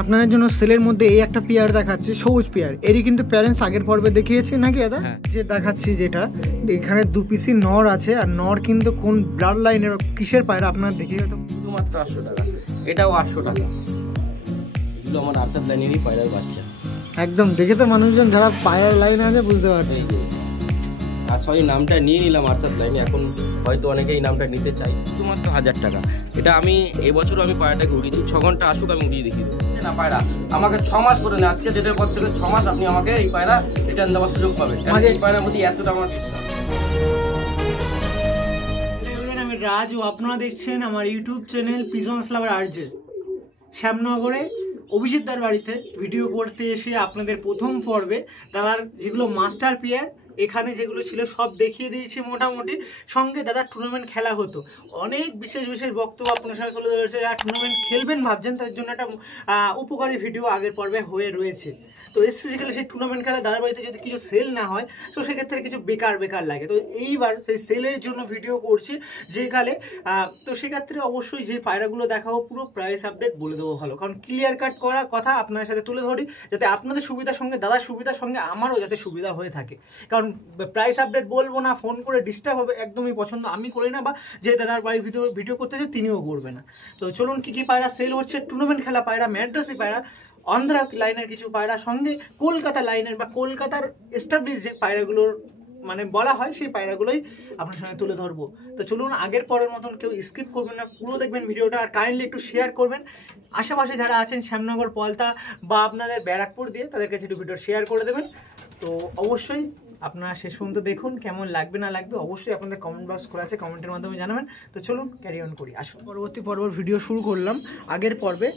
আপনাদের জন্য সেলের মধ্যে এই একটা পেয়ার দেখাচ্ছি, সবুজ পেয়ার। এরই কিন্তু প্যারেন্টস আগের পর্বে দেখিয়েছি নাকি দাদা? যে দেখাচ্ছি যেটা, এখানে 2 পিসি নর আছে। আর নর কিন্তু কোন ব্লাড লাইনের কিসের পায়রা আপনারা দেখিয়ে তো শুধুমাত্র 800 টাকা, এটাও 800 টাকা। এগুলো আমার আরসাদ লাইনেরই পায়রার বাচ্চা। একদম দেখে তো মানুষজন যারা পায়রার লাইন আছে বুঝতে পারছে। আর সরি নামটা নিয়ে নিলাম আরসাদ লাইনে, এখন হয়তো অনেকে এই নামটা নিতে চাই। শুধুমাত্র 1000 টাকা। এটা আমি এবছরও আমি পায়রাটাকে উড়িয়েছি, 6 ঘন্টা আসুক আমি উড়িয়ে দেখি না পায়রা। আমাকে 6 মাস করে নেই, আজকে ডেটের পর থেকে 6 মাস আপনি আমাকে এই পায়রা রিটার্ন দেওয়ার সুযোগ পাবেন। এই পায়রার মধ্যে এতটা আমার বিশ্বাস। আমি রাজু, আপনারা দেখছেন আমার ইউটিউব চ্যানেল পিজনস লাভার আরজে। শ্যামনগরে অভিজিৎদার বাড়িতে ভিডিও করতে এসে আপনাদের প্রথম পর্বে দাদার যেগুলো মাস্টার পেয়ার এখানে যেগুলো ছিল সব দেখিয়ে দিয়েছি মোটামুটি। সঙ্গে দাদা টুর্নামেন্ট খেলা হতো, অনেক বিশেষ বিশেষ বক্তব্য আপনার সাথে চলে ধরেছে। যারা টুর্নামেন্ট খেলবেন ভাবছেন তাদের জন্য একটা উপকারী ভিডিও আগের পর্বে হয়ে রয়েছে। তো এসেছিলো সেই টুর্নামেন্ট খেলা দাদার বাড়িতে যদি কিছু সেল না হয় তো সেক্ষেত্রে কিছু বেকার লাগে। তো এইবার সেই সেলের জন্য ভিডিও করছি যেখানে তো সেক্ষেত্রে অবশ্যই যে পায়রাগুলো দেখাবো পুরো প্রাইস আপডেট বলে দেবো ভালো, কারণ ক্লিয়ার কাট করা কথা আপনাদের সাথে তুলে ধরি যাতে আপনাদের সুবিধার সঙ্গে দাদার সুবিধার সঙ্গে আমারও যাতে সুবিধা হয়ে থাকে। কারণ প্রাইস আপডেট বলবো না, ফোন করে ডিস্টার্ব হবে, একদমই পছন্দ আমি করি না, বা যে দাদার বাড়ির ভিডিও করতে চাই তিনিও করবে না। তো চলুন কী কী পায়রা সেল হচ্ছে, টুর্নামেন্ট খেলা পায়রা, ম্যাড্রাসি পায়রা, অন্ধ্রা লাইনের কিছু পায়রা, সঙ্গে কলকাতা লাইনের বা কলকাতার এস্টাবলিশ যে পায়রাগুলোর মানে বলা হয় সেই পায়রাগুলোই আপনার সঙ্গে তুলে ধরবো। তো চলুন আগের পরের মতন কেউ স্কিপ করবেন না, পুরো দেখবেন ভিডিওটা। আর কাইন্ডলি একটু শেয়ার করবেন, আশেপাশে যারা আছেন শ্যামনগর, পলতা বা আপনাদের ব্যারাকপুর দিয়ে তাদের কাছে একটু ভিডিও শেয়ার করে দেবেন। তো অবশ্যই আপনারা শেষ পর্যন্ত দেখুন, কেমন লাগবে না লাগবে অবশ্যই আপনাদের কমেন্ট বক্স খোলা আছে, কমেন্টের মাধ্যমে জানাবেন। তো চলুন ক্যারি অন করি। আসুন পরবর্তী পর্বের ভিডিও শুরু করলাম। আগের পর্বে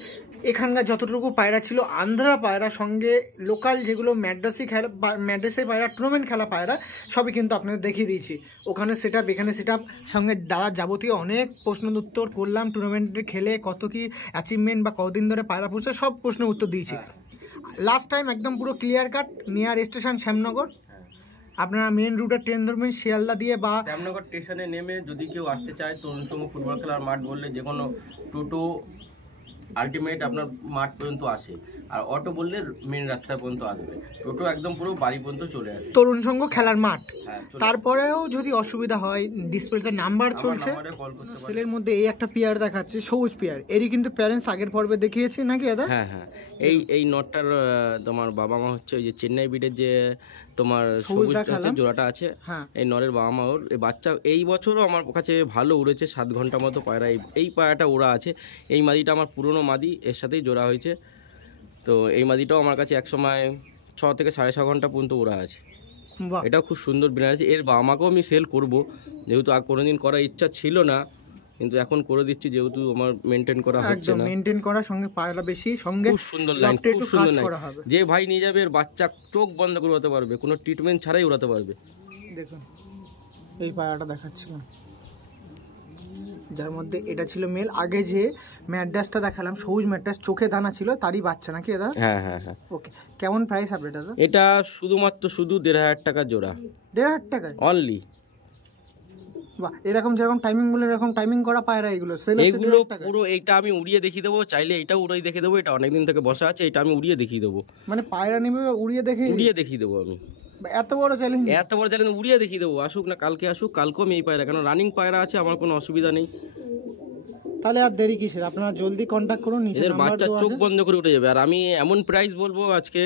এখানকার যতটুকু পায়রা ছিল আন্ধ্রা পায়রা, সঙ্গে লোকাল যেগুলো ম্যাড্রাসি পায়রা, টুর্নামেন্ট খেলা পায়রা সবই কিন্তু আপনাদের দেখিয়ে দিয়েছি। ওখানে সেট আপ, এখানে সেট আপ, সঙ্গে দাদার যাবতীয় অনেক প্রশ্ন উত্তর করলাম। টুর্নামেন্টে খেলে কত কি অ্যাচিভমেন্ট বা কতদিন ধরে পায়রা পুষছে সব প্রশ্নের উত্তর দিয়েছি লাস্ট টাইম, একদম পুরো clear cut. Near station Shyamnagar, আপনারা মেন রুটে ট্রেন ধরবেন শিয়ালদা দিয়ে, বা শ্যামনগর স্টেশনে নেমে যদি কেউ আসতে চায় তরুণ সংঘ ফুটবল খেলার মাঠ বললে যে কোনো টোটো আলটিমেট আপনার মাঠ পর্যন্ত আসে, আর অটো বললে মেন রাস্তা পর্যন্ত আসবে। টোটো একদম পুরো বাড়ি পর্যন্ত চলে আসে, তরুণ সংঘ খেলার মাঠ। তারপরেও যদি অসুবিধা হয় ডিসপ্লেতে নাম্বার চলছে। সেলের মধ্যে এই একটা পেয়ার দেখাচ্ছে, সবুজ পেয়ার। এরই কিন্তু প্যারেন্টস আগের পর্বে দেখিয়েছি নাকি দাদা? হ্যাঁ, এই নটটার তোমার বাবা মা হচ্ছে ওই যে চেন্নাই বিডের যে তোমার সবুজ জোড়াটা আছে, এই নরের বাবা মা। ওর এই বাচ্চা এই বছরও আমার কাছে ভালো উড়েছে, 7 ঘন্টা মতো পায়রা এই পায়রাটা ওরা আছে। এই মাদিটা আমার পুরনো মাদি, এর সাথেই জোড়া হয়েছে। তো এই মাদিটাও আমার কাছে একসময় 6 থেকে 6.5 ঘন্টা পর্যন্ত ওরা আছে। এটাও খুব সুন্দর বিড়াল আছে। এর বাবা মাকেও আমি সেল করবো, যেহেতু আর কোনোদিন করার ইচ্ছা ছিল না, কিন্তু এখন করে দিচ্ছি যেহেতু আমার মেনটেন করা হচ্ছে না। মেনটেন করার সঙ্গে পায়রা বেশি, সঙ্গে খুব সুন্দর লাইন, খুব সুন্দর লাইন। যে ভাই নিয়ে যাবে এর বাচ্চা চোখ বন্ধ করে উড়াতে পারবে, কোনো ট্রিটমেন্ট ছাড়াই উড়াতে পারবে। দেখুন এই পায়রাটা দেখাচ্ছিলাম, যার মধ্যে এটা ছিল মেল। আগে যে ম্যাড্রাসটা দেখালাম সবুজ ম্যাড্রাস, চোখে দানা ছিল, তারই বাচ্চা নাকি দাদা? হ্যাঁ। ওকে, কেমন প্রাইস আপডেট দাদা? এটা শুধুমাত্র 1,500 টাকা জোড়া। 1,500 টাকা অনলি। বাহ, এরকম যেরকম টাইমিং বলে এরকম টাইমিং করা পায়রা এগুলো সেল হচ্ছে। এগুলো পুরো এইটা আমি উড়িয়ে দেখিয়ে দেবো, চাইলে এটাও উড়িয়ে দেখিয়ে দেবো। এটা অনেকদিন থেকে বসা আছে, এটা আমি উড়িয়ে দেখিয়ে দেবো। মানে পায়রা নেবে উড়িয়ে দেখিয়ে দেবো আমি। এত বড় চ্যালেঞ্জ উড়িয়ে দেখিয়ে দেবো। আসুক না কালকে আসুক, কালকেও আমি এই পায়রা, কারণ রানিং পায়রা আছে, আমার কোনো অসুবিধা নেই। তাহলে আর দেরি কিসের, আপনারা জলদি কন্ট্যাক্ট করুন, নিচে নাম্বার বাচ্চা চোখ বন্ধ করে উঠে যাবে। আর আমি এমন প্রাইস বলবো আজকে,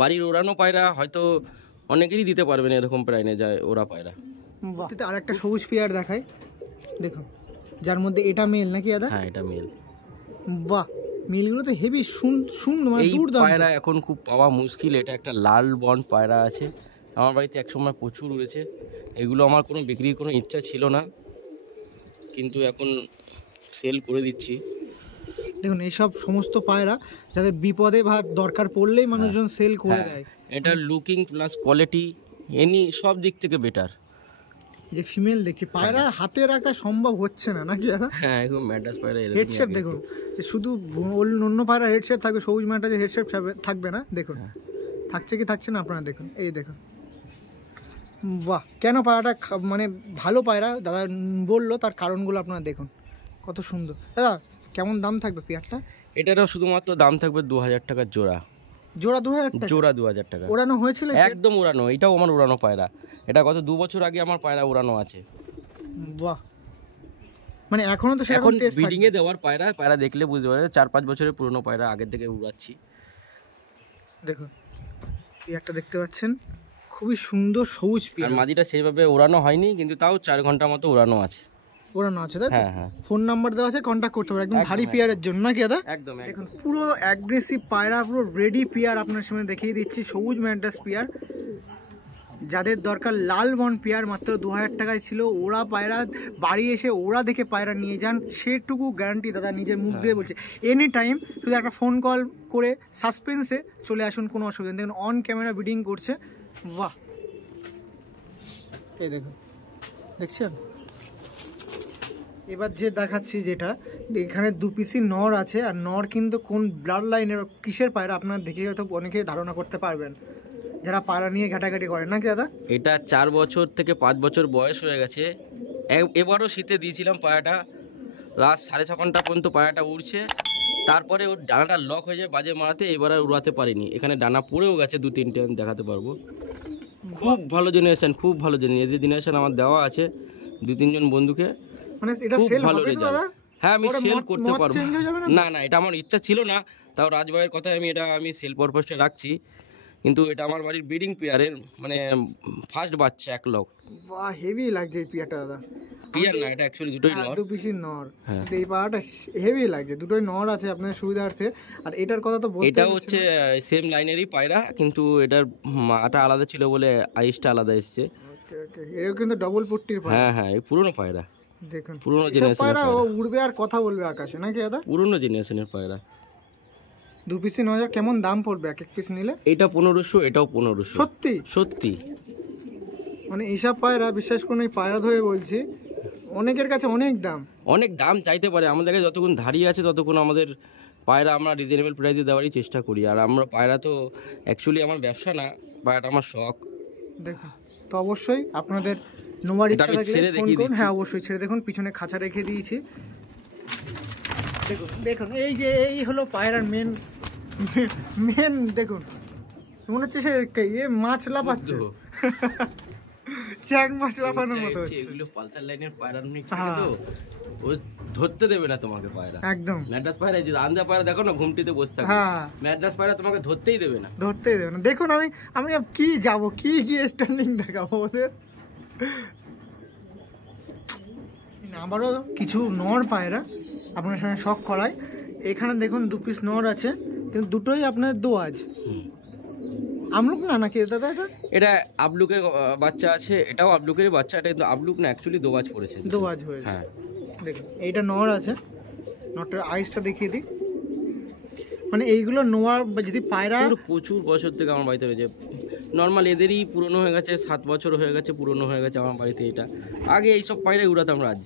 বাড়ির ওড়ানো পায়রা হয়তো অনেকেরই দিতে পারবে না এরকম প্রাইসে যায় ওরা পায়রা। আর একটা সবুজ পেয়ার দেখায়, দেখুন, যার মধ্যে এটা মেল নাকি দাদা? হ্যাঁ, এটা মেল। বাহ, মেলগুলো তো হেভি সুন্দর, মানে দুর্দান্ত। পায়রা এখন খুব পাওয়া মুশকিল। এটা একটা লাল বন্ড পায়রা আছে, আমার বাড়িতে একসময় প্রচুর উড়েছে। এগুলো আমার কোনো বিক্রির কোনো ইচ্ছা ছিল না, কিন্তু এখন সেল করে দিচ্ছি। দেখুন এইসব সমস্ত পায়রা যাদের বিপদে বা দরকার পড়লেই মানুষজন সেল করে দেয়। এটা লুকিং প্লাস কোয়ালিটি এনি সব দিক থেকে বেটার। যে ফিমেল দেখছি পায়রা হাতে রাখা সম্ভব হচ্ছে না নাকি দাদা? হ্যাঁ, একদম ম্যাড্রাস পায়রা। হেড শেপ দেখুন, শুধু অন্য পায়রা হেড শেপ থাকবে, সবুজ ম্যাড্রাসে হেড শেপ থাকবে না। দেখুন থাকছে কি থাকছে না আপনারা দেখুন, এই দেখুন। বাহ, কেন পায়রাটা মানে ভালো পায়রা দাদা বললো, তার কারণগুলো আপনারা দেখুন কত সুন্দর। দাদা কেমন দাম থাকবে পেয়ারটা? এটারও শুধুমাত্র দাম থাকবে 2000 টাকা জোড়া। জোড়া 2000 টাকা? জোড়া 2000 টাকা। ওড়ানো হয়েছিল? একদম উড়ানো, এটাও আমার উড়ানো পায়রা। এটা গত 2 বছর আগে আমার পায়রা উড়ানো আছে। বাহ, মানে এখনো তো সেরকম টেস্ট ব্রিডিং এ দেওয়ার পায়রা, পায়রা দেখলে বুঝতে পারবে 4-5 বছরের পুরনো পায়রা, আগে থেকে উড়াচ্ছি। দেখুন পিয়ারটা দেখতে পাচ্ছেন, খুবই সুন্দর সবুজ পিয়ার। আর মাদিটা সেইভাবে ওড়ানো হয়নি, কিন্তু তাও 4 ঘন্টা মতো ওড়ানো আছে। ওড়ানো আছে তাই? হ্যাঁ হ্যাঁ। ফোন নাম্বার দেওয়া আছে, কন্ট্যাক্ট করতে পারেন একদম ভারী পিয়ারের জন্য, নাকি দাদা? একদম। দেখুন পুরো অ্যাগ্রেসিভ পায়রা, পুরো রেডি পিয়ার আপনার সামনে দেখিয়ে দিচ্ছি, সবুজ ম্যাড্রাস পিয়ার। যাদের দরকার লাল বন পিয়ার মাত্র 2000 টাকায় ছিল। ওরা পায়রা বাড়ি এসে ওরা দেখে পায়রা নিয়ে যান, সেটুকু গ্যারান্টি দাদা নিজের মুখ দিয়ে বলছে। এনি টাইম শুধু একটা ফোন কল করে সাসপেন্সে চলে আসুন, কোনো অসুবিধা নেই। দেখুন অন ক্যামেরা ব্রিডিং করছে। বাহ, এই দেখুন, দেখছেন? এবার যে দেখাচ্ছি যেটা, এখানে 2 পিসি নর আছে। আর নর কিন্তু কোন ব্লাড লাইনের কিসের পায়রা আপনারা দেখে হয়তো অনেকে ধারণা করতে পারবেন যারা পায়রা নিয়ে ঘাটাঘাটি করেন, নাকি দাদা? এটা 4 বছর থেকে 5 বছর বয়স হয়ে গেছে। এবারও শীতে দিয়েছিলাম পায়রাটা, রাত 6.5 ঘন্টা পর্যন্ত পায়রাটা উড়ছে। তারপরে ওর ডানাটা লক হয়ে যায় বাজে মারাতে, এবার আর উড়াতে পারিনি। এখানে ডানা পড়েও গেছে 2-3টে, আমি দেখাতে পারবো। খুব ভালো জেনারেশন, খুব ভালো জেনারেশন আমার দেওয়া আছে 2-3 জন বন্ধুকে। মানে এটা সেল হবে তো দাদা? হ্যাঁ, আমি সেল করতে পারবো। না না, এটা আমার ইচ্ছা ছিল না, তাও রাজভাইয়ের কথায় আমি সেল পারপাসে রাখছি। কিন্তু এটা আমার বাড়ির ব্রিডিং পেয়ারের, মানে ফার্স্ট বাচ্চা 1 লক। বাহ, হেভি লাগছে এই পিয়ারটা দাদা। পিয়ার না, এটা অ্যাকচুয়ালি দুটোই নর। 2 পিসি নর। এই পায়রাটা হেভি লাগছে, দুটোই নর আছে আপনাদের সুবিধার্থে। আর এটার কথা তো বলতে, এটা হচ্ছে সেম লাইনেরই পায়রা, কিন্তু এটার মাটা আলাদা ছিল বলে আইসটা আলাদা এসেছে। ওকে ওকে, এও কিন্তু ডবল পট্টির পায়রা। হ্যাঁ হ্যাঁ, এই পুরনো পায়রা। দেখুন পুরনো জেনারেশনের পায়রা, ও উড়বে আর কথা বলবে আকাশে, নাকি দাদা? পুরনো জেনারেশনের পায়রা। 2 পিসি 9000 কেমন দাম পড়বে এক পিস নিলে? এটা 1500, এটাও 1500। সত্যি সত্যি, মানে এইসব পায়রা বিশ্বাস করুন, এই পায়রা ধরে বলছি, অনেকের কাছে অনেক দাম। অনেক দাম চাইতে পারে, আমাদের কাছে যতক্ষণ ধাড়ি আছে ততক্ষণ আমাদের পায়রা আমরা রিজনেবল প্রাইসে দেওয়ারই চেষ্টা করি। আর আমরা পায়রা তো অ্যাকচুয়ালি আমার ব্যবসা না, পায়রাটা আমার শখ। দেখুন তো অবশ্যই আপনাদের নোমার ইচ্ছা থাকলে ফোন করুন। হ্যাঁ অবশ্যই ছেড়ে দেখুন, পিছনে খাঁচা রেখে দিয়েছি। দেখুন দেখুন, এই হলো পায়রার মেন। দেখুন মনে হচ্ছে সে মাছ লাফাচ্ছে, চ্যাং মাছ লাফানোর মতো হচ্ছে। এগুলো পালসার লাইনের পায়রা তো ও ধরতে দেবে না তোমাকে পায়রা, একদম। ম্যাড্রাস পায়রা, যে আন্দা পায়রা দেখো না ঘুমটিতে বসে থাকে, ম্যাড্রাস পায়রা তোমাকে ধরতেই দেবে না, ধরতেই দেবে না। দেখুন আমি কি যাবো, কি স্ট্যান্ডিং দেখাবো ওদের। আবারও কিছু নর পায়রা আপনার সঙ্গে শখ করায়। এখানে দেখুন 2 পিস নর আছে, কিন্তু দুটোই আপনার দোয়াজ। আমলুক না নাকি দাদা? এটা আবলুকের বাচ্চা আছে, এটাও আবলুকের বাচ্চা। এটা কিন্তু আবলুক না, অ্যাকচুয়ালি দোয়াজ পড়েছে, দোয়াজ হয়েছে। হ্যাঁ দেখুন এইটা নর আছে, নরটার আইসটা দেখিয়ে দিই। মানে এইগুলো নোয়ার যদি পায়রা প্রচুর বছর থেকে আমার বাড়িতে রয়েছে। নর্মাল এদেরই পুরনো হয়ে গেছে, 7 বছর হয়ে গেছে, পুরনো হয়ে গেছে আমার বাড়িতে। এটা আগে এইসব পায়রাই উড়াতাম রাজ,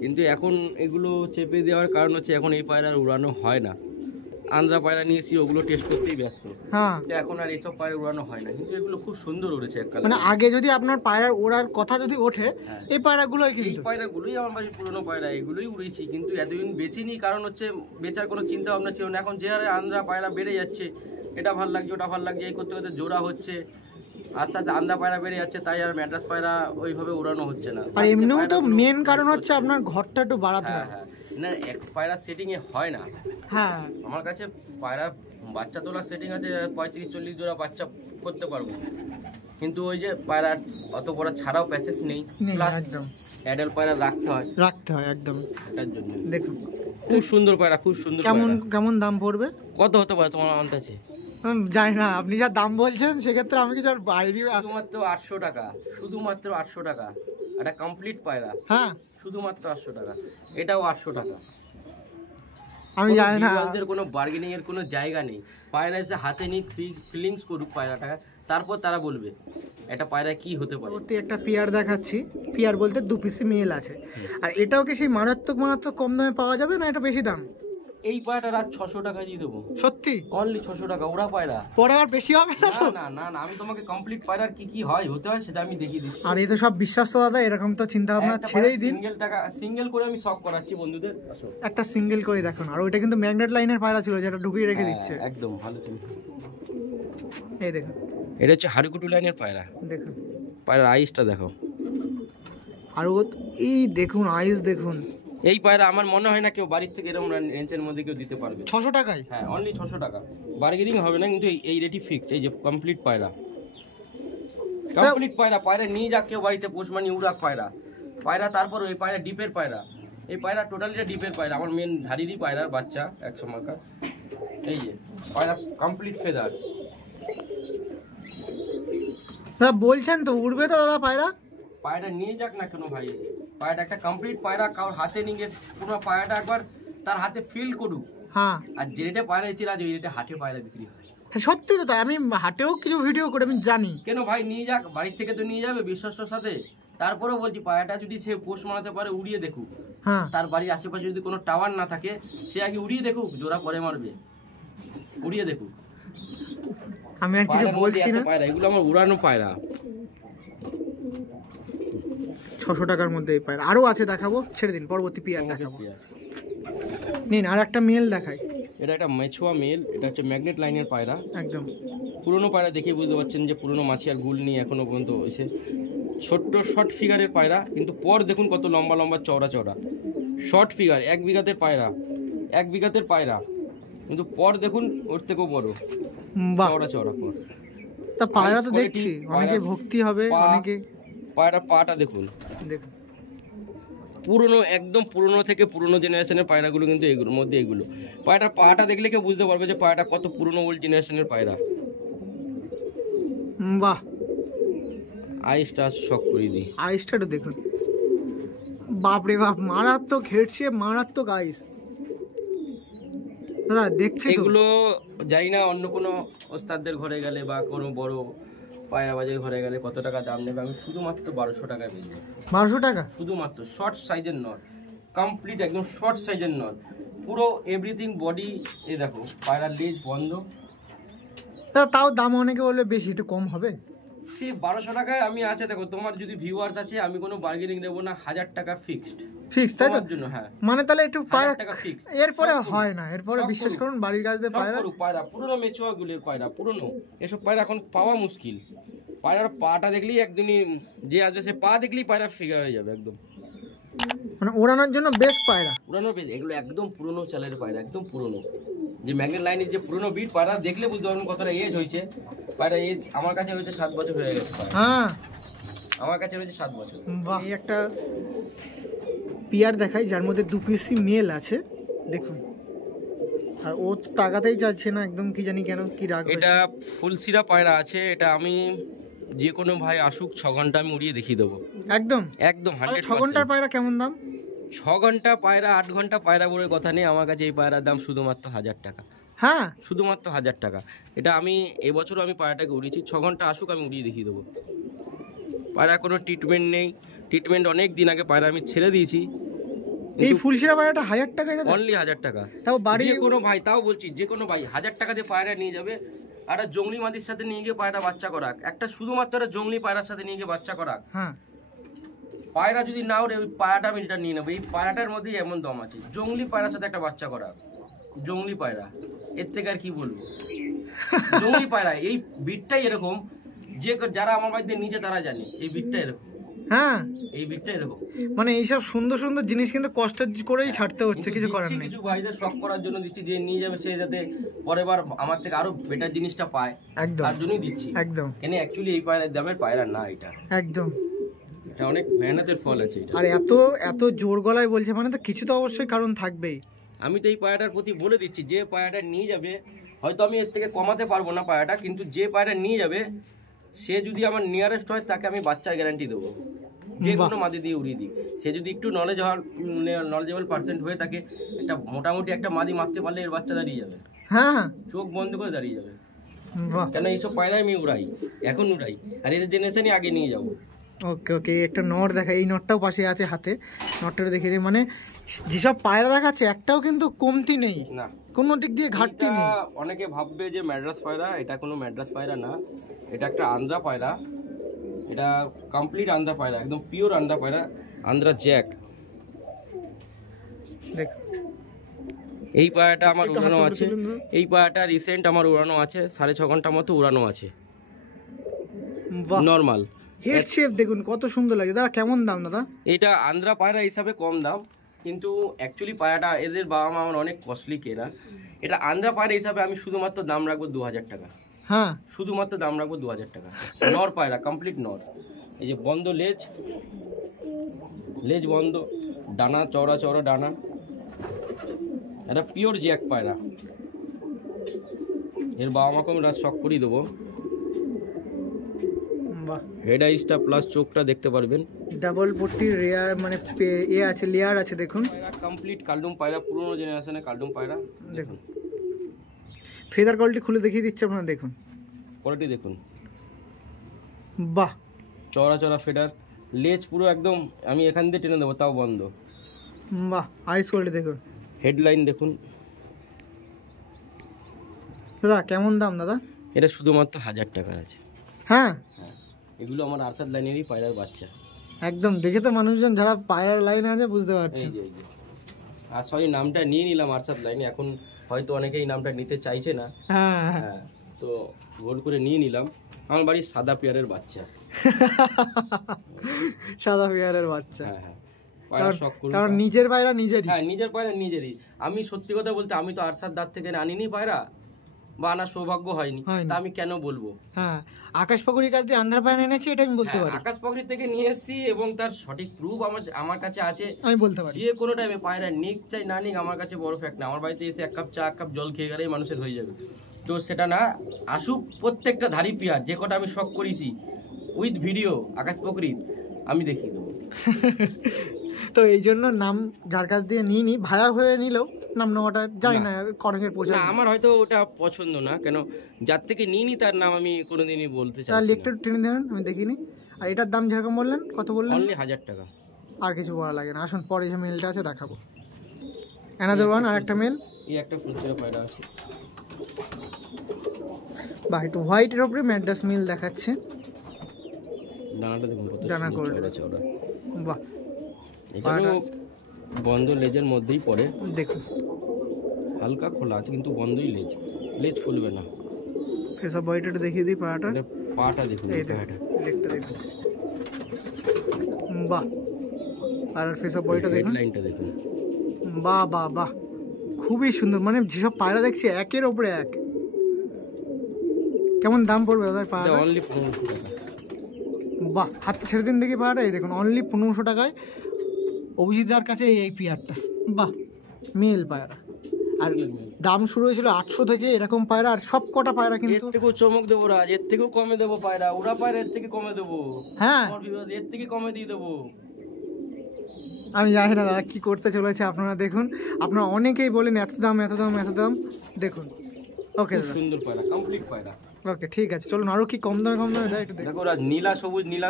কিন্তু এখন এগুলো চেপে দেওয়ার কারণ হচ্ছে এখন এই পায়রা উড়ানো হয় না। আন্দ্রা পায়রা নিয়েছি, ওগুলো টেস্ট করতেই ব্যস্ত। হ্যাঁ, এখন আর এইসব পায়রা উড়ানো হয় না, কিন্তু এগুলো খুব সুন্দর উড়েছে এককালে। মানে আগে যদি আপনার পায়রার ওড়ার কথা যদি ওঠে, এই পায়রাগুলোই, কিন্তু এই পায়রাগুলোই আমার বাড়ির পুরনো পায়রা, এগুলোই উড়েছি। কিন্তু এতদিন বেচিনি, কারণ হচ্ছে বেচার কোনো চিন্তা ভাবনা ছিল না। এখন যে হারে আন্দ্রা পায়রা বেড়ে যাচ্ছে, এটা ভালো লাগছে ওটা ভালো লাগছে, এই করতে করতে জোড়া হচ্ছে, আস্তে আস্তে আন্দা পায়রা বেড়ে যাচ্ছে, তাই আর ম্যাড্রাস পায়রা ওইভাবে উড়ানো হচ্ছে না। আর এমনিও তো মেন কারণ হচ্ছে আপনার ঘরটা একটু বাড়াতে হয়। না, এক পায়রা সেটিং এ হয় না। হ্যাঁ, আমার কাছে পায়রা বাচ্চা তোলার সেটিং আছে, 35-40 জোড়া বাচ্চা করতে পারবো, কিন্তু ওই যে পায়রা অত বড় ছাড়াও প্যাসেজ নেই, একদম অ্যাডাল্ট পায়রা রাখতে হয় একদম, এটার জন্য। দেখুন খুব সুন্দর পায়রা, খুব সুন্দর। কেমন দাম পড়বে, কত হতে পারে তোমার কাছে? জানি না, আপনি যা দাম বলছেন সেক্ষেত্রে আমি কিছু আর বাইরে। শুধুমাত্র 800 টাকা, শুধুমাত্র 800 টাকা একটা কমপ্লিট পায়রা। হ্যাঁ, শুধুমাত্র 800 টাকা, এটাও 800 টাকা। আমি জানি না, আমাদের কোনো বার্গেনিং এর কোনো জায়গা নেই। পায়রা এসে হাতে নিয়ে ফিলিংস করুক পায়রাটা, তারপর তারা বলবে এটা পায়রা কি হতে পারে। একটা পিয়ার দেখাচ্ছি, পিয়ার বলতে 2 পিসি মেল আছে। আর এটাও কি সেই মারাত্মক কম দামে পাওয়া যাবে, না এটা বেশি দাম? এই পায়রাটা রাত 600 টাকা দিয়ে দেবো। সত্যি? অনলি 600 টাকা। ওরা পায়রা পরে আর বেশি হবে না? না না না, আমি তোমাকে কমপ্লিট পায়রার কি কি হয় হতে হয় সেটা আমি দেখিয়ে দিচ্ছি। আর এই তো সব বিশ্বাস তো দাদা, এরকম তো চিন্তা ভাবনা ছেড়েই দিন। সিঙ্গেল করে আমি শক করাচ্ছি বন্ধুদের। একটা সিঙ্গেল করে দেখুন। আর ওইটা কিন্তু ম্যাগনেট লাইনের পায়রা ছিল, যেটা ঢুকিয়ে রেখে দিচ্ছে। একদম ভালো ছিল। এই দেখুন, এটা হচ্ছে হারুকুটু লাইনের পায়রা। দেখুন পায়রার আইসটা দেখো। আর এই দেখুন আইস দেখুন। এই পায়রা আমার মনে হয় না কেউ বাড়ির থেকে এরকম রেঞ্জের মধ্যে কেউ দিতে পারবে। 600 টাকায়? হ্যাঁ, অনলি 600 টাকা। বার্গেনিং হবে না কিন্তু, এই রেটই ফিক্সড। এই যে কমপ্লিট পায়রা, কমপ্লিট পায়রা। পায়রা নিয়ে যাক কেউ বাড়িতে, পোষমানি উড়াক পায়রা। পায়রা তারপর ওই পায়রা ডিপের পায়রা। এই পায়রা টোটালিটা ডিপের পায়রা, আমার মেন ধারিরই পায়রার বাচ্চা এক সময়কার। এই যে পায়রা কমপ্লিট ফেদার। দাদা বলছেন তো উড়বে তো দাদা পায়রা? পায়রা নিয়ে যাক না কেন ভাই, এসে পায়রাটা একটা কমপ্লিট পায়রা কারোর হাতে নিয়ে পুরো পায়রাটা একবার তার হাতে ফিল করুক। হ্যাঁ, আর যে রেটে পায়রা ছিল আজ ওই রেটে হাটে পায়রা বিক্রি হয়। হ্যাঁ সত্যি তো তাই, আমি হাটেও কিছু ভিডিও করে আমি জানি। কেন ভাই নিয়ে যাক, বাড়ির থেকে তো নিয়ে যাবে বিশ্বস্তর সাথে। তারপরেও বলছি পায়রাটা যদি সে পোষ মানাতে পারে উড়িয়ে দেখুক। হ্যাঁ, তার বাড়ির আশেপাশে যদি কোনো টাওয়ার না থাকে সে আগে উড়িয়ে দেখুক, জোড়া পরে মারবে, উড়িয়ে দেখুক। আমি আর কিছু বলছি না। পায়রা এগুলো আমার উড়ানো পায়রা। 600 টাকার মধ্যে এই পায়রা আরো আছে, দেখাবো, ছেড়ে দিন, পরবর্তী পিয়ার দেখাবো। নিন আর একটা মেল দেখাই। এটা একটা মেছুয়া মেল, এটা হচ্ছে ম্যাগনেট লাইনের পায়রা। একদম পুরনো পায়রা দেখে বুঝতে পারছেন যে পুরনো মাছি আর গুল নিয়ে এখনো পর্যন্ত এসে ছোট্ট শর্ট ফিগারের পায়রা, কিন্তু পর দেখুন কত লম্বা লম্বা চওড়া চওড়া শর্ট ফিগার। 1 বিঘাতের পায়রা, 1 বিঘাতের পায়রা, কিন্তু পর দেখুন ওর থেকেও বড় চওড়া চওড়া পর। তা পায়রা তো দেখছি অনেকে ভক্তি হবে, অনেকে পায়রা পাটা দেখুন, দেখুন পুরনো, একদম পুরনো থেকে পুরনো জেনারেশনের পায়রাগুলো কিন্তু এগুলোর মধ্যে। এগুলো পায়রার পাটা দেখলে কেউ বুঝতে পারবে যে পায়রাটা কত পুরনো ওল্ড জেনারেশনের পায়রা। বাহ, আইসটা শক করে দিই, আইসটা একটু দেখুন। বাপরে বাপ, মারাত্মক হেডছে, মারাত্মক আইস। দাদা দেখছি এগুলো জানি না অন্য কোনো ওস্তাদদের ঘরে গেলে বা কোনো বড় পায়রা বাজের ঘরে গেলে কত টাকা দাম নেবে, আমি শুধুমাত্র 1200 টাকায় বলবো। 1200 টাকা শুধুমাত্র শর্ট সাইজের নট, কমপ্লিট একদম শর্ট সাইজের নট, পুরো এভরিথিং বডি। এই দেখো পায়রার লেজ বন্ধ। তাও দাম অনেকে বলবে বেশি, একটু কম হবে? সে 1200 টাকায় আমি আছে। দেখো তোমার যদি ভিউয়ার্স আছে, আমি কোনো বার্গেনিং দেবো না, 1000 টাকা ফিক্সড। ফিক্স তাই তো? হ্যাঁ, মানে তাহলে একটু পায়রা এরপরে হয় না, এরপরে বিশ্বাস করুন বাড়ির কাছে পায়রা পুরনো মেচুয়া গুলির পায়রা, পুরনো এসব পায়রা এখন পাওয়া মুশকিল। পায়রার পাটা দেখলেই একদমই, যে আসবে সে পা দেখলেই পায়রা ফিগার হয়ে যাবে একদম। মানে ওড়ানোর জন্য বেস্ট পায়রা, উড়ানোর বেশ। এগুলো একদম পুরনো চালের পায়রা, একদম পুরনো। যে ম্যাগনেট লাইনের যে পুরনো বিট পায়রা দেখলে বুঝতে পারবেন কতটা এজ হয়েছে। পায়রা এজ আমার কাছে হয়েছে 7 বছর হয়ে গেছে। হ্যাঁ, আমার কাছে রয়েছে 7 বছর। এই একটা পিয়ার দেখাই যার মধ্যে 2 পিসি মেল আছে, দেখুন। আর ও তো তাকাতেই চাইছে না একদম, কি জানি কেন, কি রাগ। এটা ফুলসিরা পায়রা আছে, এটা আমি যে কোনো ভাই আসুক 6 ঘন্টা আমি উড়িয়ে দেখিয়ে দেবো একদম একদম 100%। 6 ঘন্টার পায়রা কেমন দাম? 6 ঘন্টা পায়রা, 8 ঘন্টা পায়রা বলে কথা নেই। আমার কাছে এই পায়রার দাম শুধুমাত্র 1000 টাকা। হ্যাঁ, শুধুমাত্র 1000 টাকা। এটা আমি এবছরও আমি পায়রাটাকে উড়িয়েছি। 6 ঘন্টা আসুক, আমি উড়িয়ে দেখিয়ে দেবো। পায়রা কোনো ট্রিটমেন্ট নেই, ট্রিটমেন্ট অনেক দিন আগে পায়রা আমি ছেড়ে দিয়েছি। এই ফুলশিরা পায়রাটা 1000 টাকায়? অনলি 1000 টাকা। তাও বাড়ি যে কোনো ভাই, তাও বলছি যে কোনো ভাই 1000 টাকা দিয়ে পায়রা নিয়ে যাবে। একটা জংলি মাদির সাথে নিয়ে গিয়ে পায়রা বাচ্চা করাক, একটা শুধুমাত্র একটা জংলি পায়রার সাথে নিয়ে গিয়ে বাচ্চা করাক। হ্যাঁ, পায়রা যদি না ওরে, ওই পায়রাটা আমি এটা নিয়ে নেবো। এই পায়রাটার মধ্যেই এমন দম আছে। জংলি পায়রার সাথে একটা বাচ্চা করাক, জংলি পায়রা, এর থেকে আর কি বলবো। জংলি পায়রা এই বিটটাই এরকম, যে যারা আমার বাড়িতে নিচে তারা জানে এই বিটটা এরকম। হ্যাঁ, এই বিটটা এরকম। মানে এইসব সুন্দর সুন্দর জিনিস কিন্তু কষ্ট করেই ছাড়তে হচ্ছে, কিছু করার নেই। কিছু ভাইদের শখ করার জন্য দিচ্ছি, যে নিয়ে যাবে সে যাতে পরের বার আমার থেকে আরো বেটার জিনিসটা পায়, তার জন্যই দিচ্ছি একদম। কেন অ্যাকচুয়ালি এই পায়রার দামের পায়রা না এটা, একদম। এটা অনেক মেহনতের ফল আছে এটা। আর এত এত জোর গলায় বলছে মানে তো কিছু তো অবশ্যই কারণ থাকবেই। আমি তো এই পায়রাটার প্রতি বলে দিচ্ছি, যে পায়রাটা নিয়ে যাবে, হয়তো আমি এর থেকে কমাতে পারবো না পায়রাটা, কিন্তু যে পায়রা নিয়ে যাবে সে যদি আমার নিয়ারেস্ট হয় তাকে আমি বাচ্চার গ্যারান্টি দেবো, যে কোনো মাদি দিয়ে উড়িয়ে দিই। সে যদি একটু নলেজেবল পার্সেন্ট হয়ে থাকে, একটা মোটামুটি একটা মাদি মারতে পারলে এর বাচ্চা দাঁড়িয়ে যাবে। হ্যাঁ, চোখ বন্ধ করে দাঁড়িয়ে যাবে। কেন এইসব পায়রাই আমি উড়াই, এখন উড়াই, আর এদের জেনারেশনই আগে নিয়ে যাবো। ওকে ওকে, একটা নট দেখা, এই নটটাও পাশে আছে হাতে, নটটা দেখে দিই। মানে যেসব পায়রা দেখাচ্ছে একটাও কিন্তু কমতি নেই, না কোনো দিক দিয়ে ঘাটতি নেই। অনেকে ভাববে যে ম্যাড্রাস পায়রা, এটা কোনো ম্যাড্রাস পায়রা না, এটা একটা আন্ধ্রা পায়রা। এটা কমপ্লিট আন্ধ্রা পায়রা, একদম পিওর আন্ধ্রা পায়রা, আন্ধ্রা জ্যাক। দেখ এই পায়রাটা আমার উড়ানো আছে, এই পায়রাটা রিসেন্ট আমার উড়ানো আছে, 6.5 ঘন্টা মতো উড়ানো আছে নর্মাল। হেড শেপ দেখুন কত সুন্দর লাগে দাদা। কেমন দাম দাদা? এটা আন্ধ্রা পায়রা হিসাবে কম দাম, কিন্তু অ্যাকচুয়ালি পায়রাটা এদের বাবা মা আমার অনেক কস্টলি কেনা। এটা আন্ধ্রা পায়রা হিসাবে আমি শুধুমাত্র দাম রাখবো 2000 টাকা। হ্যাঁ, শুধুমাত্র দাম রাখবো 2000 টাকা। নর পায়রা, কমপ্লিট নর। এই যে বন্ধ লেজ, লেজ বন্ধ, ডানা চওড়া চওড়া ডানা, এটা পিওর জ্যাক পায়রা। এর বাবা মাকে আমি রাত শখ করিয়ে দেবো। হেড আইসটা প্লাস চোখটা দেখতে পারবেন, ডাবল পট্টির রেয়ার মানে এ আছে, লেয়ার আছে দেখুন। কমপ্লিট কালডুম পায়রা, পুরনো জেনারেশনে কালডুম পায়রা। দেখুন ফেদার কোয়ালিটি খুলে দেখিয়ে দিচ্ছে আপনারা, দেখুন কোয়ালিটি দেখুন। বাহ, চওড়া চওড়া ফেদার, লেজ পুরো একদম আমি এখান দিয়ে টেনে দেবো তাও বন্ধ। বাহ, আইস কোয়ালিটি দেখুন, হেডলাইন দেখুন। দাদা কেমন দাম দাদা? এটা শুধুমাত্র 1000 টাকার আছে। হ্যাঁ, এগুলো আমার আরশাদ লাইনেরই পায়রার বাচ্চা। একদম দেখে তো মানুষজন যারা পায়রার লাইনে আছে বুঝতে পারছে। আর সরি নামটা নিয়ে নিলাম আরশাদ লাইনে, এখন হয়তো অনেকেই নামটা নিতে চাইছে না। হ্যাঁ, তো ভুল করে নিয়ে নিলাম। আমার বাড়ির সাদা পেয়ারের বাচ্চা। সাদা পেয়ারের বাচ্চা। হ্যাঁ, কারণ নিজের পায়রা নিজেরই। হ্যাঁ, নিজের পায়রা নিজেরই। আমি সত্যি কথা বলতে আমি তো আরশাদ দাঁত থেকে আনিনি পায়রা, বা আনার সৌভাগ্য হয়নি, তা আমি কেন বলবো। হ্যাঁ, আকাশ পাকুড়ির কাছ দিয়ে আন্ধ্রা পায়রা এনেছি, এটা আমি বলতে পারি। আকাশ পাকুড়ি থেকে নিয়ে এসেছি এবং তার সঠিক প্রুফ আমার কাছে আছে, আমি বলতে পারি। যে কোনো টাইমে পায়রা নিক চাই না নিক আমার কাছে বড় ফ্যাক্ট না। আমার বাড়িতে এসে 1 কাপ চা 1 কাপ জল খেয়ে গেলেই মানুষের হয়ে যাবে। তো সেটা না, আসুক প্রত্যেকটা ধারি পেয়ার, যে কটা আমি শখ করেছি উইথ ভিডিও আকাশ পাকুড়ির আমি দেখিয়ে দেবো। তো এই জন্য নাম যার কাছ দিয়ে নিয়ে নি, ভায়া হয়ে নিলেও নাম নেওয়াটা জানি না কনকের পোশাক। আমার হয়তো ওটা পছন্দ না, কেন যার থেকে নিয়ে নি তার নাম আমি কোনোদিনই বলতে চাই না। একটু টেনে দেবেন, আমি দেখিনি। আর এটার দাম যেরকম বললেন, কত বললেন? অনলি 1000 টাকা। আর কিছু বলা লাগে না। আসুন পরে যে মেলটা আছে দেখাবো। অ্যানাদার ওয়ান, আর একটা মেল। এই একটা ফুলচেরা পায়রা আছে। বাহ, একটু হোয়াইটের উপরে ম্যাড্রাস মিল দেখাচ্ছে। ডানাটা দেখুন কত ডানা করে চওড়া। বাহ, এটাও বন্ধ লেজের মধ্যেই পড়ে। দেখুন হালকা খোলা আছে কিন্তু বন্ধই লেজ, লেজ খুলবে না। ফেস অফ হোয়াইটটা দেখিয়ে দিই পাটা। পাটা দেখুন, এই দেখুন লেগটা দেখুন। বাহ, আর ফেস অফ হোয়াইটটা দেখুন, লাইনটা দেখুন। বাহ বাহ বাহ, খুবই সুন্দর। মানে যেসব পায়রা দেখছি একের ওপরে এক। কেমন দাম পড়বে দাদা পায়রা? অনলি 1500 টাকা। বাহ, হাতে ছেড়ে দিন দেখি পায়রাটা। এই দেখুন অনলি 1500 টাকায় অভিজিৎদার কাছে এই পেয়ারটা। বাহ, মেল পায়রা। আর দাম শুরু হয়েছিল 800 থেকে এরকম পায়রা। আর সব কটা পায়রা কিন্তু এর থেকেও চমক দেবো রাজ, এর থেকেও কমে দেবো পায়রা। ওরা পায়রা এর থেকে কমে দেবো। হ্যাঁ, এর থেকে কমে দিয়ে দেবো। আমি জানি না দাদা কি করতে চলেছে। আপনারা দেখুন, আপনারা অনেকেই বলেন এত দাম এত দাম এত দাম। দেখুন ওকে, সুন্দর পায়রা, কমপ্লিট পায়রা। ওকে ঠিক আছে, চলুন আরো কি কম দামে দেয় একটু দেখো রাজ। নীলা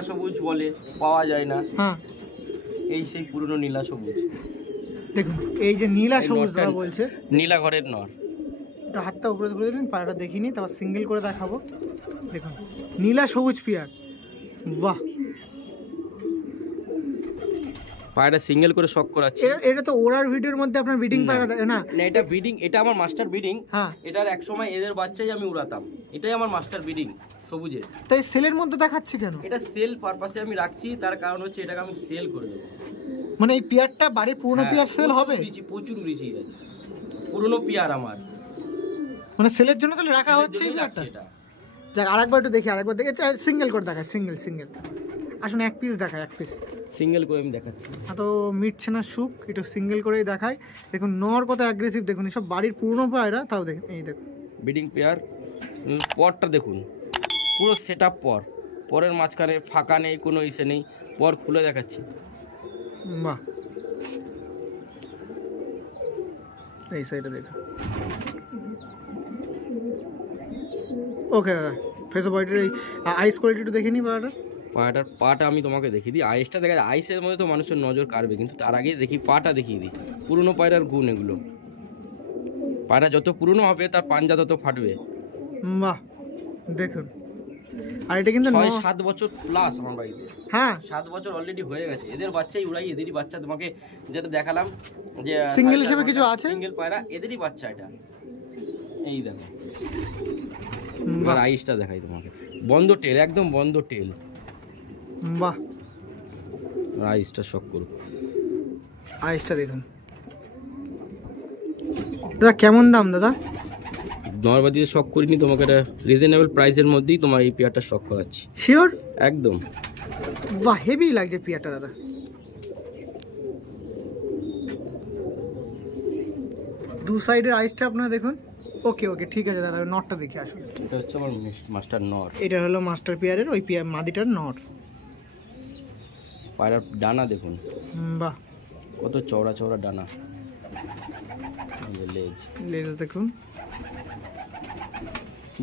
সবুজ বলে পাওয়া যায় না। হ্যাঁ, এই সেই পুরনো নীলা সবুজ। দেখুন এই যে নীলা সবুজ দাদা বলছে, নীলা ঘরের নর। এটা হাতটা উপরে তুলে দিন, পায়রাটা দেখিনি, তারপর সিঙ্গেল করে দেখাবো। দেখুন নীলা সবুজ পিয়ার। বাহ, পায়রা সিঙ্গেল করে শক করাচ্ছে। এটা তো ওরার ভিডিওর মধ্যে আপনার ব্রিডিং পায়রা না? না, এটা ব্রিডিং, এটা আমার মাস্টার ব্রিডিং। হ্যাঁ, এটার এক সময় এদের বাচ্চাই আমি উড়াতাম। এটাই আমার মাস্টার ব্রিডিং সবুজে। তাই সেলের মধ্যে দেখাচ্ছে কেন? এটা সেল পারপাসে আমি রাখছি, তার কারণ হচ্ছে এটাকে আমি সেল করে দেবো। মানে এই পিয়ারটা বাড়ি পুরনো পিয়ার সেল হবে? প্রচুর রিচি পুরনো পিয়ার আমার, মানে সেলের জন্য তাহলে রাখা হচ্ছে এই পিয়ারটা। যাক আরেকবার একটু দেখি, আরেকবার দেখে সিঙ্গেল করে দেখায়। সিঙ্গেল আসুন এক পিস দেখায়, এক পিস সিঙ্গেল করে আমি দেখাচ্ছি। তো মিটছে না সুখ, একটু সিঙ্গেল করেই দেখায়। দেখুন নর কত অ্যাগ্রেসিভ দেখুন। এসব বাড়ির পুরনো পায়রা, তাও দেখুন এই দেখুন ব্রিডিং পেয়ার। পরটা দেখুন পুরো সেট আপ পরের মাঝখানে ফাঁকা নেই, কোনো ইসে নেই। পর খুলে দেখাচ্ছি। বাহ, এই সাইডে দেখুন। ওকে, ফেস অফ হোয়াইটের এই আইস কোয়ালিটি একটু দেখে নিই পায়রাটা। পায়রাটার পাটা আমি তোমাকে দেখিয়ে দিই। আইসটা দেখা যায়, আইসের মধ্যে তো মানুষের নজর কাড়বে, কিন্তু তার আগে দেখি পাটা দেখিয়ে দিই। পুরনো পায়রার গুণ এগুলো। পায়রা যত পুরনো হবে তার পাঞ্জা তত ফাটবে। বাহ দেখুন, আর এটা কিন্তু 7 বছর প্লাস আমার বাড়িতে। হ্যাঁ 7 বছর অলরেডি হয়ে গেছে। এদের বাচ্চাই উড়াই, এদেরই বাচ্চা। তোমাকে যেটা দেখালাম যে সিঙ্গেল হিসেবে কিছু আছে, সিঙ্গেল পায়রা, এদেরই বাচ্চা এটা। এই দেখো, আর আইসটা দেখাই তোমাকে, বন্ধ টেল, একদম বন্ধ টেল। বাহ, আইসটা শক করো, আইসটা দেখুন দাদা। কেমন দাম দাদা? নরমাদিতে শক করিনি, তোমাকে একটা রিজনেবল প্রাইসের মধ্যেই তোমার এই পেয়ারটা শক করাচ্ছি। শিওর? একদম। বাহ, হেভি লাগছে পেয়ারটা দাদা। দু সাইডের আইসটা আপনারা দেখুন। ওকে ওকে ঠিক আছে দাদা, নটটা দেখি আসুন। এটা হচ্ছে আমার মাস্টার নট। এটা হলো মাস্টার পেয়ারের ওই পেয়ার মাদিটার নট। পায়রার ডানা দেখুন, বাহ কত চওড়া চওড়া ডানা, লেজ লেজ দেখুন।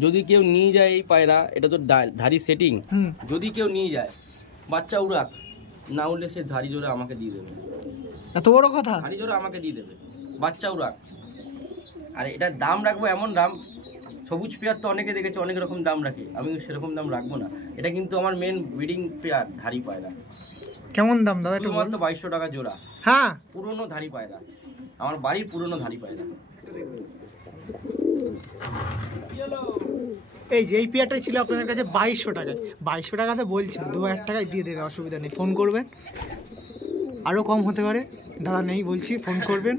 যদি কেউ নিয়ে যায় এই পায়রা, এটা তো ধারি সেটিং, যদি কেউ নিয়ে যায় বাচ্চা উড়াক, না উঠলে সে ধারি জোড়া আমাকে দিয়ে দেবে। এত বড় কথা? ধারি জোড়া আমাকে দিয়ে দেবে, বাচ্চা উড়াক। আর এটার দাম রাখবো এমন দাম, সবুজ পেয়ার তো অনেকে দেখেছে অনেক রকম দাম রাখে, আমি সেরকম দাম রাখবো না। এটা কিন্তু আমার মেন ব্রিডিং পেয়ার, ধারি পায়রা। কেমন দাম দাদা? একটু মাত্র 2200 টাকা জোড়া। হ্যাঁ, পুরনো ধারি পায়রা, আমার বাড়ির পুরনো ধারি পায়রা। এই যে এই পেয়ারটাই ছিল আপনাদের কাছে 2200 টাকায়। 2200 টাকাতে বলছেন, 2000 টাকায় দিয়ে দেবে, অসুবিধা নেই। ফোন করবেন, আরও কম হতে পারে দাদা, নেই বলছি, ফোন করবেন।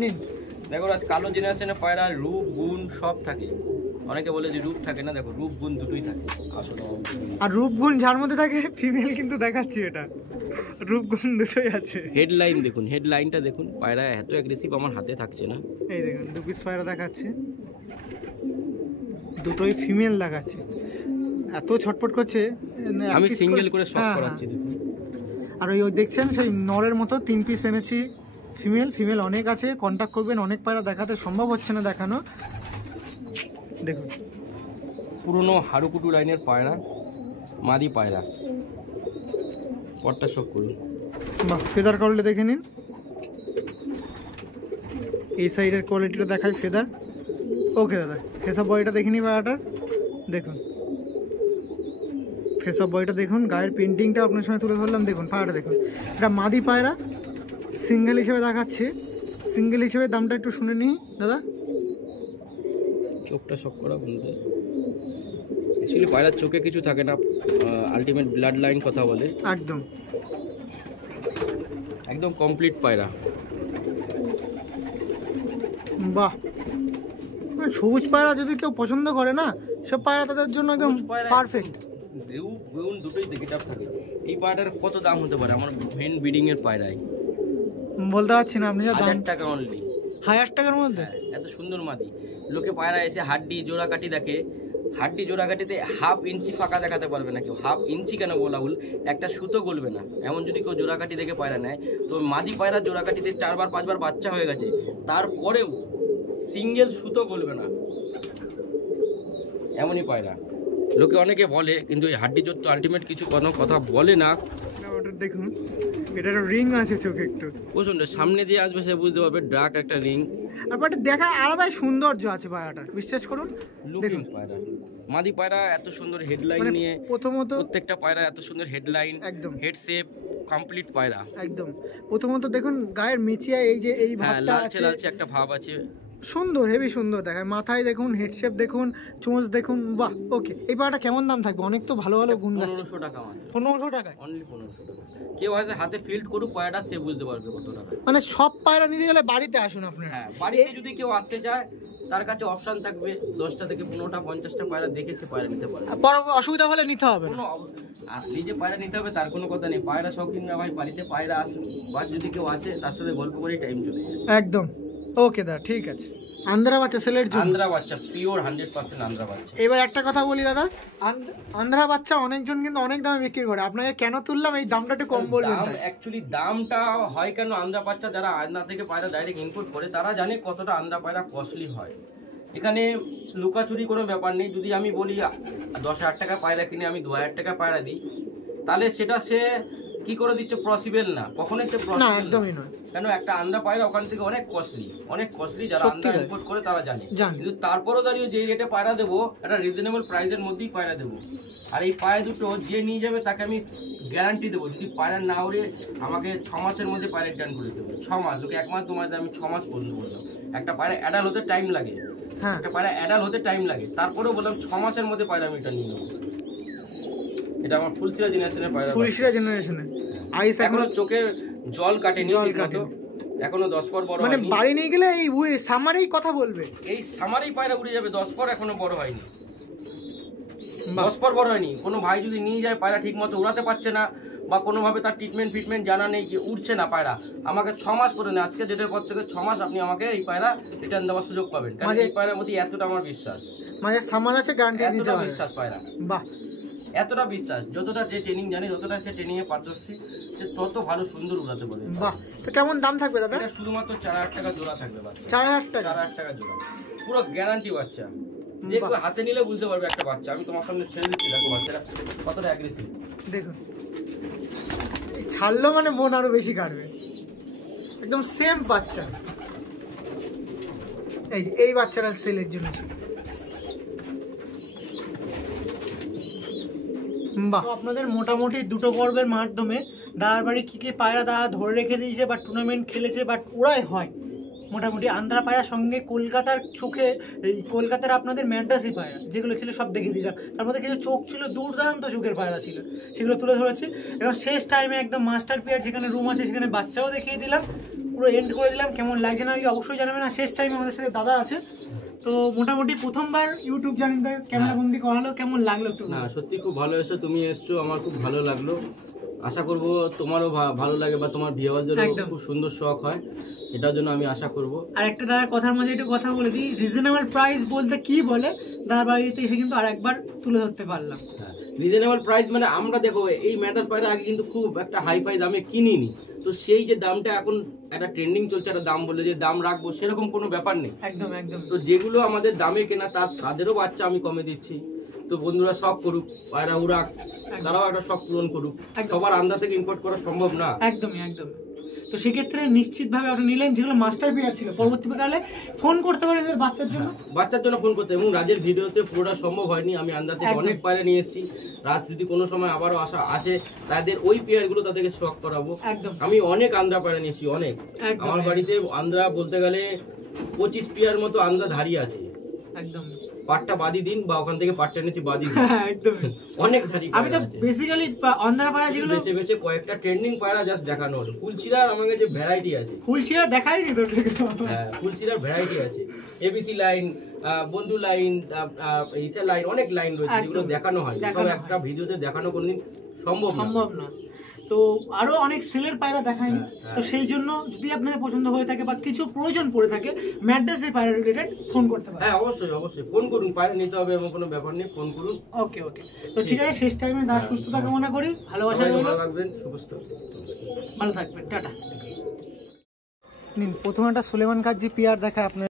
নিন। দেখো আজ কালো জেনারেশনের পায়রা রূপ গুণ সব থাকে। অনেকে বলে যে রূপ থাকে না, দেখো রূপ গুণ দুটোই থাকে আসলে। আর রূপ গুণ যার মধ্যে থাকে, ফিমেল কিন্তু দেখাচ্ছি, এটা রূপ গুণ দুটোই আছে। হেডলাইন দেখুন, হেডলাইনটা দেখুন, পায়রা এত অ্যাগ্রেসিভ আমার হাতে থাকছে না। এই দেখুন, দু পিস পায়রা দেখাচ্ছে, দুটোই ফিমেল দেখাচ্ছে, এত ছটপট করছে। আমি সিঙ্গেল করে শক করাচ্ছি দেখুন। আর ওই দেখছেন সেই নরের মতো 3 পিস এনেছি ফিমেল। ফিমেল অনেক আছে, কন্ট্যাক্ট করবেন। অনেক পায়রা দেখাতে সম্ভব হচ্ছে না দেখানো। দেখুন, পুরনো হাড়ুকুটু লাইনের পায়রা, মাদি পায়রা। পটটা শক করুন। বাহ, ফেদার কোয়ালিটি দেখে নিন। এই সাইডের কোয়ালিটিটা দেখায় ফেদার। ওকে দাদা, ফেস অফ বডিটা দেখে নিই পায়রাটার। দেখুন ফেস অফ বডিটা দেখুন, গায়ের পেন্টিংটা আপনার সঙ্গে তুলে ধরলাম। দেখুন পায়রাটা দেখুন, এটা মাদি পায়রা, সিঙ্গেল হিসেবে দেখাচ্ছে। সিঙ্গেল হিসেবে দামটা একটু শুনে নিই দাদা। চোখটা শক করা বলতে অ্যাকচুয়ালি পায়রার চোখে কিছু থাকে না, আলটিমেট ব্লাড লাইন কথা বলে। একদম একদম কমপ্লিট পায়রা। বাহ, সবুজ পায়রা যদি কেউ পছন্দ করে না, সব পায়রা তাদের জন্য একদম পারফেক্ট। বেউন দুটোই দেখে চাপ থাকে। এই পায়রাটার কত দাম হতে পারে আমার মেন ব্রিডিং এর পায়রায়? বলতে পারছি না, আপনি যা দাম। 1000 টাকা অনলি। 1000 টাকার মধ্যে? এত সুন্দর মাদি। লোকে পায়রা এসে হাড্ডি জোড়া কাটি দেখে, হাড্ডি জোড়া কাটিতে 1/2 ইঞ্চি ফাঁকা দেখাতে পারবে না কেউ। 1/2 ইঞ্চি কেন বলা ভুল, একটা সুতো গলবে না এমন যদি কেউ জোড়া কাটি দেখে পায়রা নেয়। তো মাদি পায়রা জোড়া কাটিতে 4বার 5বার বাচ্চা হয়ে গেছে, তারপরেও সিঙ্গেল সুতো গলবে না, এমনই পায়রা। লোকে অনেকে বলে, কিন্তু এই হাড্ডি জোর তো আলটিমেট কিছু কোনো কথা বলে না। দেখুন, এটার রিং আছে চোখে একটু প্রচন্ড, সামনে যে আসবে সে বুঝতে পারবে ডার্ক একটা রিং। আর বাট দেখা আলাদাই সৌন্দর্য আছে পায়রাটা, বিশ্বাস করুন। লুকিং পায়রা, মাদি পায়রা এত সুন্দর হেডলাইন নিয়ে, প্রথমত প্রত্যেকটা পায়রা এত সুন্দর হেডলাইন, একদম হেড শেপ কমপ্লিট পায়রা। একদম প্রথমত দেখুন গায়ের মেচিয়া, এই যে এই ভাবটা আছে, লালচে একটা ভাব আছে, সুন্দর, হেভি সুন্দর দেখায়। মাথায় দেখুন, হেড শেপ দেখুন, চোঁচ দেখুন, বাহ। ওকে, এই পায়রাটা কেমন দাম থাকবে? অনেক তো ভালো ভালো গুণ গাচ্ছে। 1500 টাকা। 1500 টাকায়? অনলি 1500 টাকা। কেউ হয়তো হাতে ফিল্ড করুক পায়রাটা, সে বুঝতে পারবে কত টাকা। মানে সব পায়রা নিতে গেলে বাড়িতে আসুন আপনার। হ্যাঁ, বাড়িতে যদি কেউ আসতে চায় তার কাছে অপশন থাকবে 10টা থেকে 15টা 50টা পায়রা দেখে সে পায়রা নিতে পারে। অসুবিধা হলে নিতে হবে না, আসলেই যে পায়রা নিতে হবে তার কোনো কথা নেই। পায়রা শৌখিন না ভাই, বাড়িতে পায়রা আসুন, বা যদি কেউ আসে তার সাথে গল্প করেই টাইম চলে যায়। একদম ওকে দা, ঠিক আছে। আন্ধ্রা বাচ্চা সেলের জন্য? আন্ধ্রা বাচ্চা, পিওর 100% আন্ধ্রা বাচ্চা। এবার একটা কথা বলি দাদা, আন্ধ্রা বাচ্চা অনেকজন কিন্তু অনেক দামে বিক্রি করে, আপনাকে কেন তুললাম এই দামটা একটু কম বলবেন? অ্যাকচুয়ালি দামটা হয় কেন, আন্ধ্রা বাচ্চা যারা আন্ধ্রা থেকে পায়রা ডাইরেক্ট ইম্পোর্ট করে তারা জানে কতটা আন্ধ্রা পায়রা কস্টলি হয়। এখানে লুকাচুরি কোনো ব্যাপার নেই। যদি আমি বলি 10,000 টাকা পায়রা কিনে আমি 2,000 টাকা পায়রা দিই, তাহলে সেটা সে কি করে দিচ্ছে? পসিবল না, কখনোই সে পসিবল একদমই নয়। কেন একটা আন্ডা পায়রা ওখান থেকে অনেক কস্টলি, যারা আন্ডা ইম্পোর্ট করে তারা জানে। কিন্তু তারপরও দাঁড়িয়ে যে রেটে পায়রা দেবো, একটা রিজনেবল প্রাইসের মধ্যেই পায়রা দেবো। আর এই পায়রা দুটো যে নিয়ে যাবে তাকে আমি গ্যারান্টি দেবো, যদি পায়রা না ওড়ে আমাকে 6 মাসের মধ্যে পায়রা রিটার্ন করে দেবো। 6 মাস, লোকে 1 মাস 2 মাস, আমি 6 মাস পর্যন্ত বললাম। একটা পায়রা অ্যাডাল হতে টাইম লাগে, একটা পায়রা অ্যাডাল হতে টাইম লাগে, তারপরেও বললাম 6 মাসের মধ্যে পায়রা আমি রিটার্ন নিয়ে নেবো। এটা আমার ফুলশিরা জেনারেশনের পায়রা, ফুলশিরা জেনারেশনে আইস এখনো চোখের জল কাটেনি, এখনো 10 পর বড় মানে বাড়ি নিয়ে গেলে এই সামারেই কথা বলবে, এই সামারেই পায়রা উড়ে যাবে। 10 পর এখনো বড় হয়নি, 10 পর বড় হয়নি। কোনো ভাই যদি নিয়ে যায় পায়রা ঠিক মতো উড়াতে পারছে না, বা কোনোভাবে তার ট্রিটমেন্ট জানা নেই, যে উঠছে না পায়রা, আমাকে 6 মাস পরে না, আজকে ডেটের পর থেকে 6 মাস আপনি আমাকে এই পায়রা রিটার্ন দেওয়ার সুযোগ পাবেন। কারণ এই পায়রার প্রতি এতটা আমার বিশ্বাস, মানে সামান আছে, গ্যারান্টি দিতে পারে, বিশ্বাস পায়রা। বাহ, এতটা বিশ্বাস, যতটা যে ট্রেনিং জানে, যতটা সে ট্রেনিং এ পারদর্শী, সে তত ভালো সুন্দর উড়াতে পারে। বাহ, তো কেমন দাম থাকবে দাদা? এটা শুধুমাত্র 4,000 টাকা জোড়া থাকবে বাচ্চা। 4,000 টাকা জোড়া, পুরো গ্যারান্টি বাচ্চা। যে কেউ হাতে নিলে বুঝতে পারবে একটা বাচ্চা। আমি তোমার সামনে ছেড়ে দিচ্ছি, দেখো বাচ্চাটা কতটা অ্যাগ্রেসিভ। দেখুন, ছাড়লো মানে মন আরো বেশি কাটবে। একদম সেম বাচ্চা। এই বাচ্চাটা সেলের জন্য। বাহ, আপনাদের মোটামুটি দুটো পর্বের মাধ্যমে দাদার বাড়ি কি কি পায়রা দাদা ধরে রেখে দিয়েছে বা টুর্নামেন্ট খেলেছে বা ওরাই হয় মোটামুটি আন্ধ্রা পায়রার সঙ্গে কলকাতার চোখে, এই কলকাতার আপনাদের ম্যাড্রাসি পায়রা যেগুলো ছিল সব দেখে দিলাম। তার মধ্যে কিছু চোখ ছিল, দুর্দান্ত চোখের পায়রা ছিল, সেগুলো তুলে ধরেছি। এবং শেষ টাইমে একদম মাস্টার পিয়ার যেখানে রুম আছে সেখানে বাচ্চাও দেখিয়ে দিলাম, পুরো এন্ড করে দিলাম। কেমন লাগছে না কি অবশ্যই জানাবেন। আর শেষ টাইমে আমাদের সাথে দাদা আছে। তো মোটামুটি প্রথমবার ইউটিউব চ্যানেলটা ক্যামেরা বন্দি করা হলো, কেমন লাগলো একটু? না, সত্যি খুব ভালো এসেছো, তুমি এসছো, আমার খুব ভালো লাগলো। আশা করবো তোমারও ভালো লাগে বা তোমার ভিউয়ারদেরও খুব সুন্দর শখ হয়, এটার জন্য আমি আশা করব। আর একটা দাদার কথার মাঝে একটু কথা বলে দিই, রিজনেবল প্রাইস বলতে কি বলে দাদার বাড়িতে এসে কিন্তু আর একবার তুলে ধরতে পারলাম। রিজনেবল প্রাইস মানে আমরা দেখো এই ম্যাড্রাস পায়রা আগে কিন্তু খুব একটা হাই ফাই দামে কিনিনি, তো সেই যে দামটা এখন একটা ট্রেন্ডিং চলছে, একটা দাম বলে যে দাম রাখবো, সেরকম কোনো ব্যাপার নেই। একদম একদম। তো যেগুলো আমাদের দামে কেনা তাদেরও বাচ্চা আমি কমে দিচ্ছি। তো বন্ধুরা শখ করুক, পায়রা উড়াক, তারাও একটা শখ পূরণ করুক। সবার আন্দাজ থেকে ইম্পোর্ট করা সম্ভব না। একদমই একদম। তো সেক্ষেত্রে নিশ্চিতভাবে আপনি নিলেন যেগুলো মাস্টার পিয়ার ছিল, পরবর্তীকালে ফোন করতে পারেন এদের বাচ্চার জন্য ফোন করতে। এবং রাজের ভিডিওতে পুরোটা সম্ভব হয়নি, আমি আন্দাজ থেকে অনেক পায়রা নিয়ে এসেছি। রাত যদি কোনো সময় আবারও আসে তাদের ওই পেয়ারগুলো তাদেরকে শখ করাবো। আমি অনেক আন্দ্রা পায়রা নিয়েছি, অনেক। আমার বাড়িতে আন্দ্রা বলতে গেলে 25 পেয়ার মতো আন্দ্রা ধারি আছে। একদম, পাটটা বাদি দিন বা ওখান থেকে পাটটা এনেছি বাদি দিন। একদম অনেক ধারি। আমি তো বেসিক্যালি আন্ধ্রা পায়রা যেগুলো বেছে কয়েকটা ট্রেন্ডিং পায়রা জাস্ট দেখানো হলো। ফুলশিরার আমার কাছে ভ্যারাইটি আছে, ফুলশিরা দেখাইনি তো। হ্যাঁ, ফুলশিরার ভ্যারাইটি আছে, এবিসি লাইন, বন্ধু লাইন, ইসা লাইন, অনেক লাইন রয়েছে যেগুলো দেখানো হয়। সব একটা ভিডিওতে দেখানো কোনোদিন সম্ভব না। তো আরো অনেক সেলের পায়রা দেখায়নি। তো সেই জন্য যদি আপনাদের পছন্দ হয়ে থাকে বা কিছু প্রয়োজন পড়ে থাকে ম্যাড্রাসের পায়রা রিলেটেড, ফোন করতে পারেন। হ্যাঁ, অবশ্যই ফোন করুন, পায়রা নিতে হবে এমন কোনো ব্যাপার নেই, ফোন করুন। ওকে। তো ঠিক আছে, শেষ টাইমে দাদা সুস্থতা কামনা করি, ভালোবাসা রইলো, ভালো থাকবেন, ভালো থাকবেন, টাটা। প্রথম একটা সুলেমান কাজী পিয়ার দেখা আপনার।